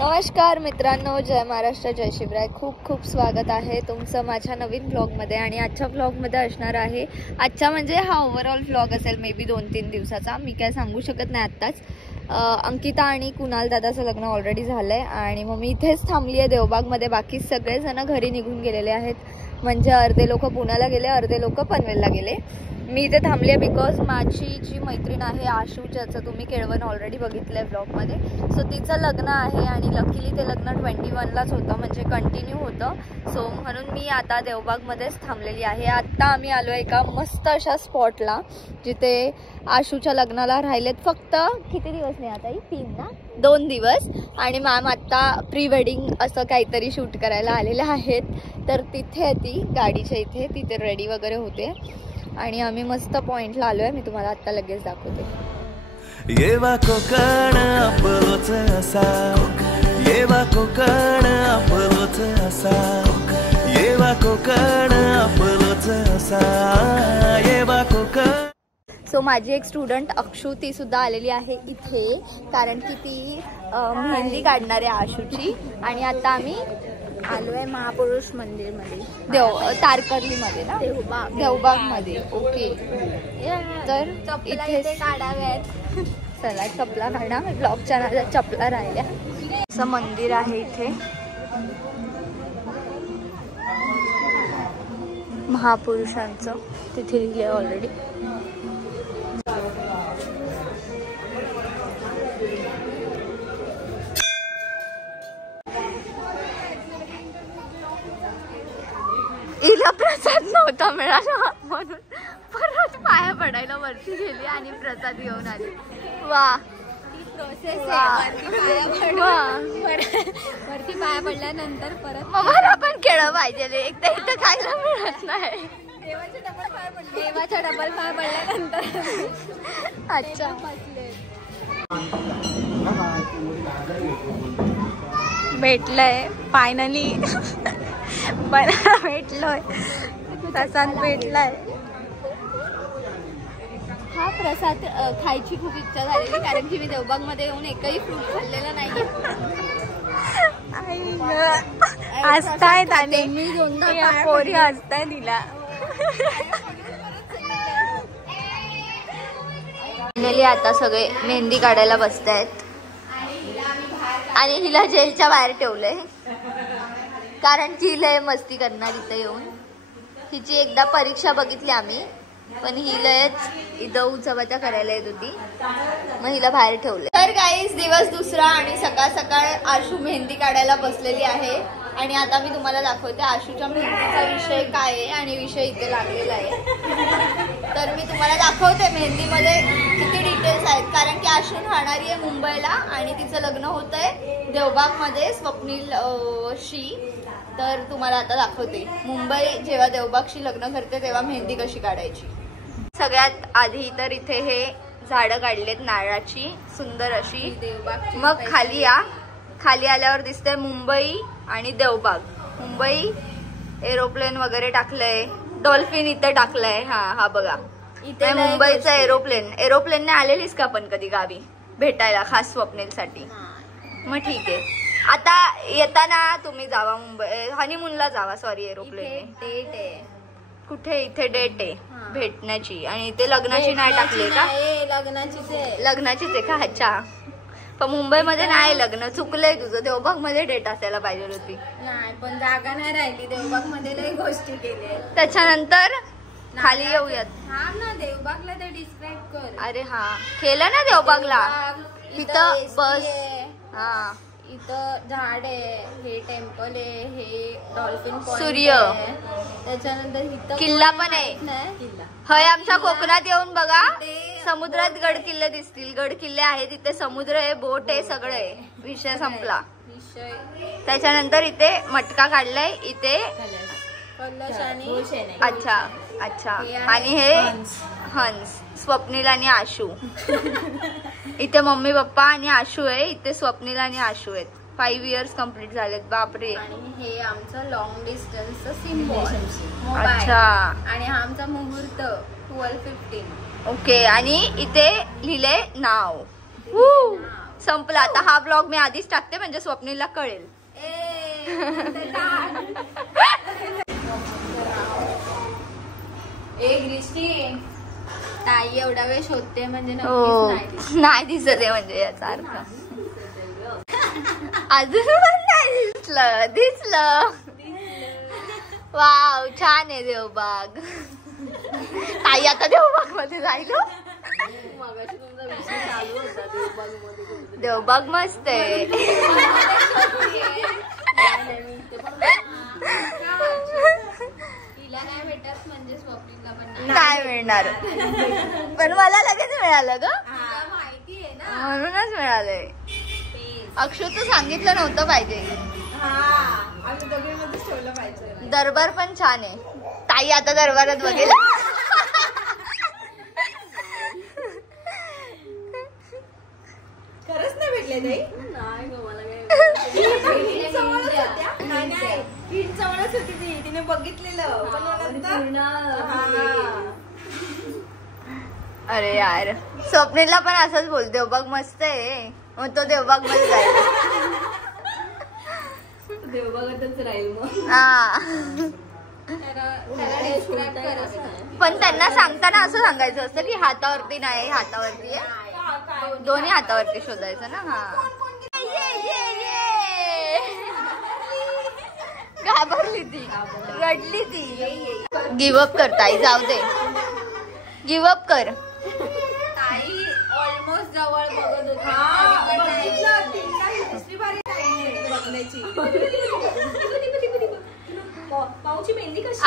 नमस्कार मित्रांनो, जय महाराष्ट्र, जय शिवराय. खूप खूप स्वागत आहे तुमचं माझ्या नवीन ब्लॉगमध्ये. आणि आजच्या ब्लॉगमध्ये असणार आहे, आजचा म्हणजे हा ओव्हरऑल ब्लॉग असेल मे बी 2-3 दिवसाचा. मी काय सांगू शकत नाही आत्ताच. अंकिता आणि कुणाल दादाचं लग्न ऑलरेडी झालं आहे आणि मग मी इथेच थांबली आहे देवबागमध्ये. बाकी सगळेजण घरी निघून गेलेले आहेत. म्हणजे अर्धे लोक पुण्याला गेले, अर्धे लोक पनवेलला गेले. मी इथे थांबली आहे बिकॉज माझी जी मैत्रीण आहे आशू, ज्याचं तुम्ही केळवण ऑलरेडी बघितलं आहे ब्लॉगमध्ये, सो तिचं लग्न आहे आणि लकीली ते लग्न 21लाच होतं, म्हणजे कंटिन्यू होतं. सो म्हणून मी आता देवबागमध्येच थांबलेली आहे. आत्ता आम्ही आलो आहे एका मस्त अशा स्पॉटला जिथे आशूच्या लग्नाला राहिलेत फक्त किती दिवस नाही आता 2 दिवस. आणि मॅम आत्ता प्री वेडिंग असं काहीतरी शूट करायला आलेले आहेत. तर तिथे ती गाडीच्या इथे तिथे रेडी वगैरे होते आणि आम्ही मस्त पॉइंटला आलो आहे. मी तुम्हाला आत्ता लगेच दाखवते. येवा कोकण आपलोच असा, येवा कोकण आपलोच असा, येवा कोकण आपलोच असा, येवा कोकण. सो माझी एक स्टुडंट अक्षू, ती सुद्धा आलेली आहे इथे, कारण की ती मेहंदी काढणार आहे आशूची. आणि आता आम्ही आलो आहे महापुरुष मंदिरमध्ये, तारकर्लीमध्ये ना, देवबागमध्ये. ओके, तर इथे काढाव्यात. चला चपला काढा, ब्लॉगच्या नादात चपला राहिल्या. असं मंदिर आहे इथे महापुरुषांचं, तिथे लिहिले ऑलरेडी. हिला प्रसाद नव्हता मिळाला म्हणून परत पाया पडायला वरती गेली आणि प्रसाद घेऊन आली. वा, प्रोसेस वरती पाया पडल्यानंतर परत मला पण केळं पाहिजे. एकदा इथं खायला मिळत नाही. देवाच्या डबल पाय पडल्यानंतर. अच्छा, भेटलंय फायनली. भेटलोय, प्रसाद भेटलाय. हा प्रसाद खायची खूप इच्छा झालेली, कारण की मी देवबाग मध्ये येऊन एकही फ्रूट खाल्लेला नाही. हसतायत आणि मी 2दा पोरी हसताय तिला. फायनली आता सगळे मेहंदी काढायला बसतायत आणि हिला जेलच्या बाहेर ठेवलंय, कारण की लय मस्ती करणार इथं येऊन. हिची एकदा परीक्षा बघितली आम्ही, पण ही लयच इथं उचबाच्या करायला येत होती, मग हिला बाहेर ठेवलं. तर गाईस, दिवस दुसरा आणि सकाळ सकाळ आशू मेहंदी काढायला बसलेली आहे. आणि आता मी तुम्हाला दाखवते आशूच्या मेहंदीचा विषय काय आहे आणि विषय इथे लागलेला आहे. तर मी तुम्हाला दाखवते मेहंदीमध्ये किती डिटेल्स आहेत, कारण की आशू राहणारी आहे मुंबईला आणि तिचं लग्न होत आहे देवबागमध्ये स्वप्नील शी. तर तुम्हाला आता दाखवते मुंबई जेव्हा देवबागशी लग्न करते तेव्हा मेहंदी कशी काढायची. सगळ्यात आधी तर इथे हे झाडं काढलेत नारळाची सुंदर अशी. मग खाली आल्यावर दिसते मुंबई आणि देवबाग. मुंबई एरोप्लेन वगैरे टाकलंय, डॉल्फिन इथे टाकलंय. हा बघा, इथे मुंबईचा एरोप्लेनने आलेलीस का पण कधी गावी भेटायला खास स्वप्नीलसाठी? मग ठीक आहे, आता येताना तुम्ही जावा मुंबई हनीमूनला जावा. सॉरी, एरोप्लेन डेट आहे कुठे? इथे डेट आहे भेटण्याची आणि इथे लग्नाची नाही टाकली का? लग्नाचीच आहे का? अच्छा, पण मुंबईमध्ये नाही लग्न. चुकलंय तुझं. देवबाग मध्ये डेट असायला पाहिजे होती. नाही, पण जागा नाही राहिली. देवबाग मध्ये लई गोष्टी केल्या. त्याच्यानंतर खाली येऊयात. हा ना, देवबागला ते डिस्क्राईब कर. अरे हा, केलं ना देवबागला. इथं बस, हा इथं झाड आहे, हे टेम्पल आहे, हे डॉल्फिन पॉइंट, सूर्य, त्याच्यानंतर इथं किल्ला पण आहे. हय, आमच्या कोकणात येऊन बघा, समुद्रात गड किल्ले दिसतील. गड किल्ले आहेत तिथे, समुद्र आहे, बोट आहे, सगळं आहे. विषय संपला. त्याच्यानंतर इथे मटका काढलाय, इथे कलश आणि अच्छा आणि हे हंस, स्वप्नील आणि आशू. इथे मम्मी पप्पा आणि आशू आहे. इथे स्वप्नील आणि आशू आहेत. 5 इयर्स कंप्लीट झालेत. बापरे. आणि हे आमचं लॉंग डिस्टन्सचं सिम्बॉल. अच्छा, आणि हा आमचा मुहूर्त 12:15. ओके. आणि इथे लिहिले नाव. संपला आता हा ब्लॉग मी आधीच टाकते म्हणजे स्वप्नीलला कळेल. ताई एवढा वेळ शोधते म्हणजे नाही दिसत आहे म्हणजे याचा अर्थ. अजून पण नाही दिसलं. वाव छान आहे देवबाग. ताई आता देवबाग मध्ये जाईल. देवबाग मस्त आहे. नाही भेटत म्हणजे स्वप्नीलला पण काय मिळणार. पण मला लगेच मिळालं ग. माहिती आहे ना म्हणूनच मिळालंय. अक्षु तू सांगितलं नव्हतं पाहिजे. दरबार पण छान आहे. ताई आता दरबारात बघेल. खरंच नाही भेटले ताई. नाही ग मला जवळच होती ती. तिने बघितलेलं. अरे यार स्वप्नीलला पण असंच बोल देवबाग मस्त आहे मग तो देवबाग मध्ये जाईल. देवबागातच राहील मग. हा पण त्यांना सांगताना असं सांगायचं असतं की हातावरती नाही हातावरती आहे. दोन्ही हातावरती शोधायचं ना. हा घाबरली ती रडली ती. गिवअप कर ताई जाऊ दे. गिवअप कर. ताई ऑलमोस्ट जवळ बघत होती.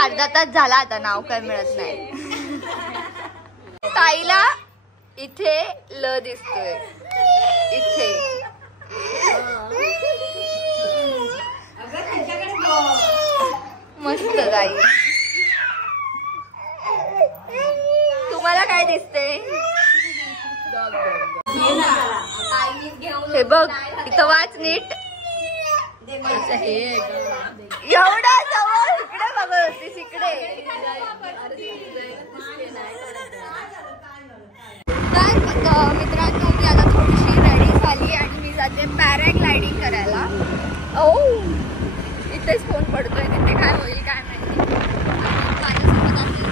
अर्धा तास झाला आता नाव काय मिळत नाही. ताईला इथे ल दिसतोय इथे. मस्त ताई. तुम्हाला काय दिसते. हे बघ इथं वाच नीट. एवढा जवळ इकडे बघत होतीस इकडे. तर मित्रांनो मी आता थोडीशी रेडी झाली आणि मी जाते पॅराग्लायडिंग करायला. ओ इथेच फोन पडतोय तिथे काय होईल काय माहिती. माझ्यासोबत असेल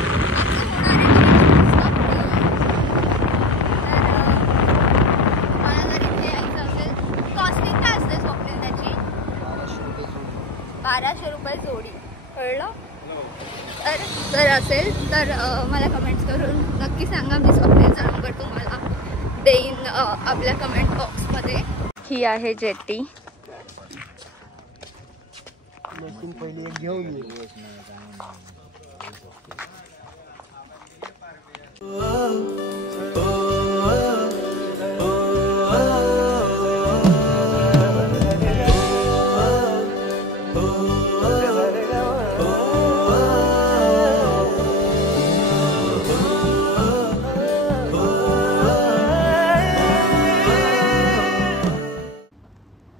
मला जर इथे यायचं असेल कॉस्टिंग काय असते स्वप्नील त्याची. 1200 रुपये जोडी. कळलं. तर असेल तर मला कमेंट्स करून नक्की सांगा. मी स्वप्नीलचा नंबर तुम्हाला देईन आपल्या कमेंट बॉक्समध्ये. ही आहे जेटी. पहिले घेऊन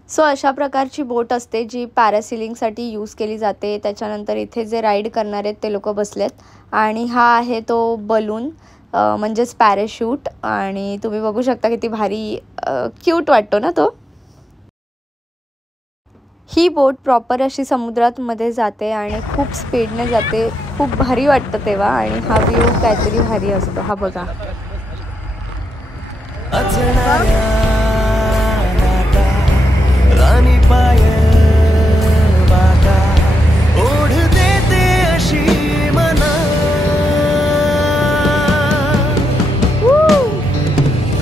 सो अशा प्रकारची बोट असते जी पॅरासिलिंगसाठी यूज केली जाते. त्याच्यानंतर इथे जे राईड करणार आहेत ते लोक बसलेत आणि हा आहे तो बलून म्हणजेच पॅराशूट. आणि तुम्ही बघू शकता किती भारी क्यूट वाटतो ना तो. ही बोट प्रॉपर अशी समुद्रात मध्ये जाते आणि खूप स्पीडने जाते. खूप भारी वाटतं तेव्हा. आणि हा व्ह्यू काहीतरी भारी असतो. हा बघा. रानी पाय बाका ओढ देते अशी मना.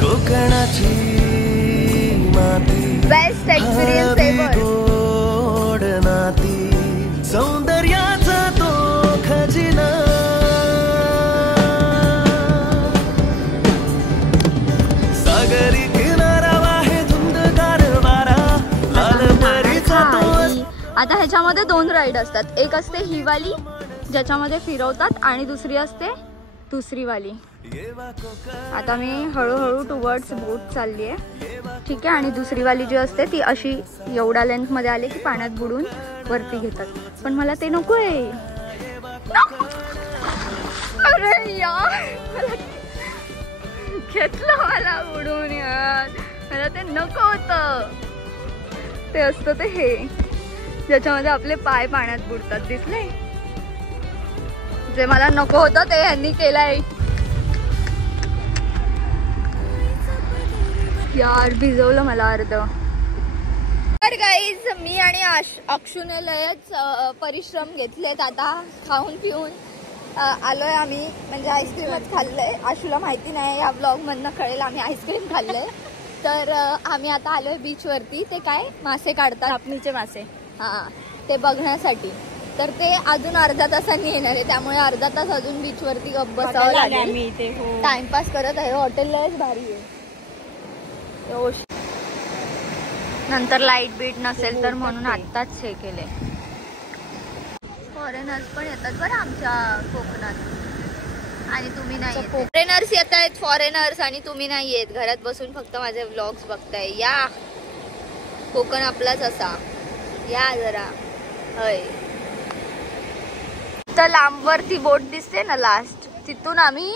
कोकणाची माती बेस्ट एक्सपिरियन्स एव्हर. गोड नाती सौंदर्याचा तो खजिना. सागरी आता ह्याच्यामध्ये 2 राईड असतात. एक असते ही वाली ज्याच्यामध्ये फिरवतात आणि दुसरी असते दुसरी वाली. आता मी हळूहळू टुवर्ड्स बोट चालली आहे. ठीक आहे. आणि दुसरी वाली जी असते ती अशी एवढ्या लेंथ मध्ये आले की पाण्यात बुडून वरती घेतात. पण मला ते नको आहे. अरे यार घेतलं मला बुडून यार. मला ते नको होतं. ते असतं ते हे ज्याच्यामध्ये आपले पाय पाण्यात बुडतात, दिसले? जे मला नको होतं ते यांनी केलंय. यार भिजवलं मला अर्ध. तर गाईज मी आणि अक्षूने लयच परिश्रम घेतलेत आता. खाऊन पिऊन आलोय आम्ही, म्हणजे आईस्क्रीमच खाल्लंय. आशूला माहिती नाही, या ब्लॉग मधनं कळेल आम्ही आईस्क्रीम खाल्लंय. तर आम्ही आता आलोय बीच वरती. ते काय मासे काढतात, आपणीचे मासे, हा ते बघण्यासाठी. तर ते अजून अर्धा तासांनी येणार आहे, त्यामुळे अर्धा तास अजून बीच वरती बसावं लागेल. टाइमपास करत आहे. हॉटेल लयच भारी आहे. नंतर लाईट बीट नसेल तर म्हणून आत्ताच हे केले. फॉरेनर्स पण येतात बरं आमच्या कोकणात आणि तुम्ही नाही. फॉरेनर्स येत आहेत, फॉरेनर्स, आणि तुम्ही नाही येत. घरात बसून फक्त माझे व्लॉग्स बघताय. या कोकण आपलाच असा, या जरा. होय, तर लांबवरती बोट दिसते ना लास्ट, तिथून आम्ही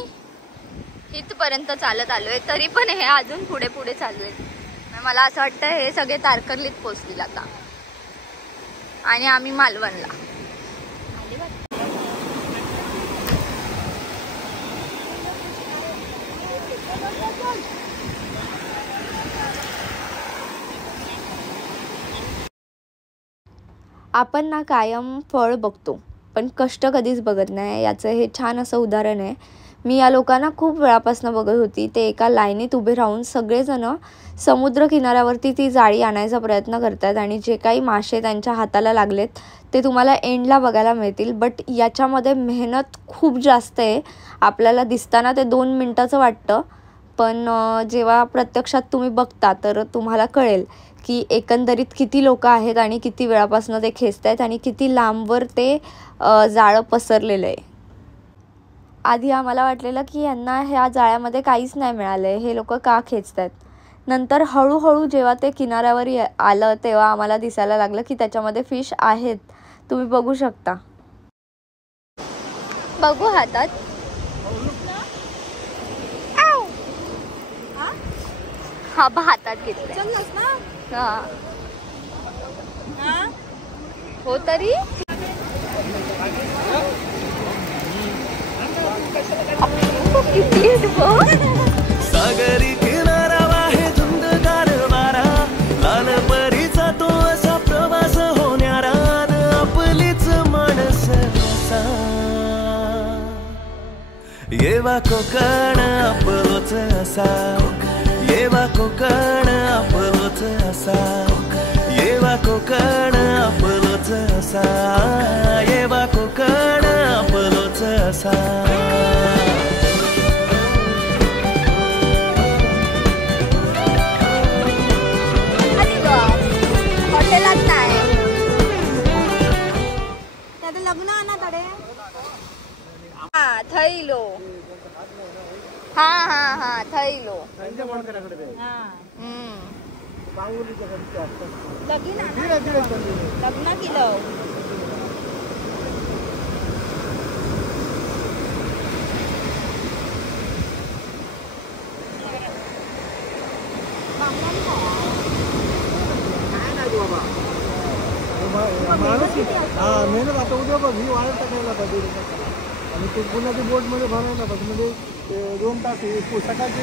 इथपर्यंत चालत आलोय. तरी पण हे अजून पुढे पुढे चालू आहे. मला असं वाटतं हे सगळे तारकर्लीत पोहोचतील आता आणि आम्ही मालवणला. आपण ना कायम फळ बघतो पण कष्ट कधीच बघत नाही. याचं हे छान असं उदाहरण आहे. मी या लोकांना खूप वेळापासून बघत होती. ते एका लाईनीत उभे राहून सगळेजण समुद्र किनाऱ्यावरती ती जाळी आणायचा प्रयत्न करतात आणि जे काही मासे त्यांच्या हाताला लागलेत ते तुम्हाला एंडला बघायला मिळतील. बट याच्यामध्ये मेहनत खूप जास्त आहे. आपल्याला दिसताना ते 2 मिनटाचं वाटतं, पण जेव्हा प्रत्यक्षात तुम्ही बघता तर तुम्हाला कळेल की एकंदरीत किती लोक आहेत आणि किती वेळापासून ते खेचत आहेत आणि किती लांबवर ते जाळं पसरलेलं आहे. आधी आम्हाला वाटलेलं की यांना ह्या जाळ्यामध्ये काहीच नाही मिळालं आहे, हे लोक का खेचत आहेत. नंतर हळूहळू जेव्हा ते किनाऱ्यावर आलं तेव्हा आम्हाला दिसायला लागलं की त्याच्यामध्ये फिश आहेत. तुम्ही बघू शकता. बघू हातात. हा हातात घेतलं हो तरी सागरी किनारा आहे धुंदगार वारा, लाल परीचा तो असा प्रवास होणारा, आपलीच माणस असा. येवा कोकण आपलोच असा, येवा कोकण आपलोच असा, येवा कोकण आपलोच असा, येवा कोकण आपलोच असा. हॉटेलात नाही लग्न ना तडे. हा थैलो, हा हा हा थैलो. लग्न केलं. मेहनत आता उद्या बघ ही वाढत टाकायला पाहिजे आणि ते पुन्हा ते बोटमध्ये भरायला पाहिजे. म्हणजे 2 तास सकाळचे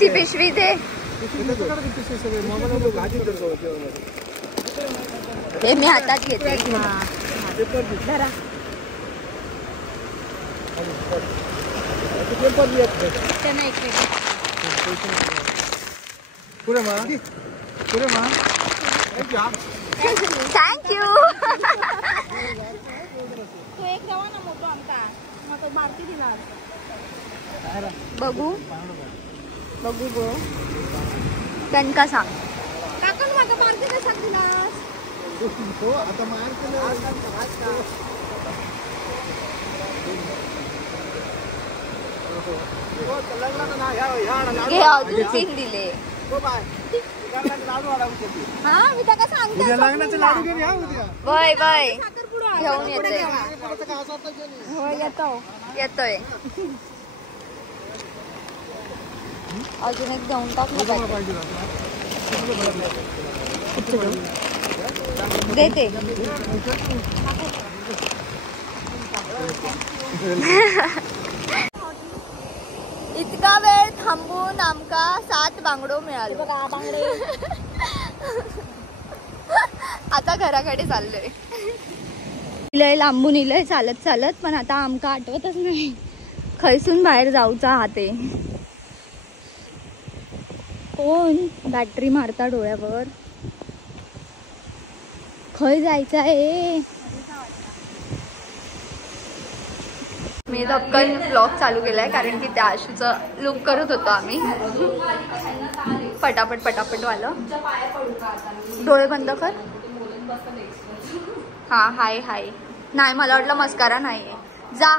ती पिशवी दे. हे मी हातात घेते. थँक्यू. तो एक रवा ना मोठो आमचा मग मारती दिला. बघू बघू गो त्यांका सांग. काकण माझा मारती काय सांग दिलास. आता घे अजून 3 दिले. हा मी त्याला सांगते. लग्नाचे लाडू घेऊन या उद्या. वय वय साखरपुडा घेऊन येते. येतोय. अजून एक घेऊन टाकलं देते. इतका वेळ थांबून आमका 7 बांगडो मिळाले. आता घराकडे चाललोय. इलय लांबून इलय चालत चालत, पण आता आमका आठवतच नाही खैसून बाहेर जाऊचा हाते. कोण बॅटरी मारता डोळ्यावर. खय जायचं आहे. मी धक्कन ब्लॉग चालू केलाय कारण की त्या आशूचं लुक करत होतो आम्ही. पटापट पटापट वालं. डोळे बंद कर. हा हाय हाय. नाही मला वाटलं मस्कारा नाहीये. जा.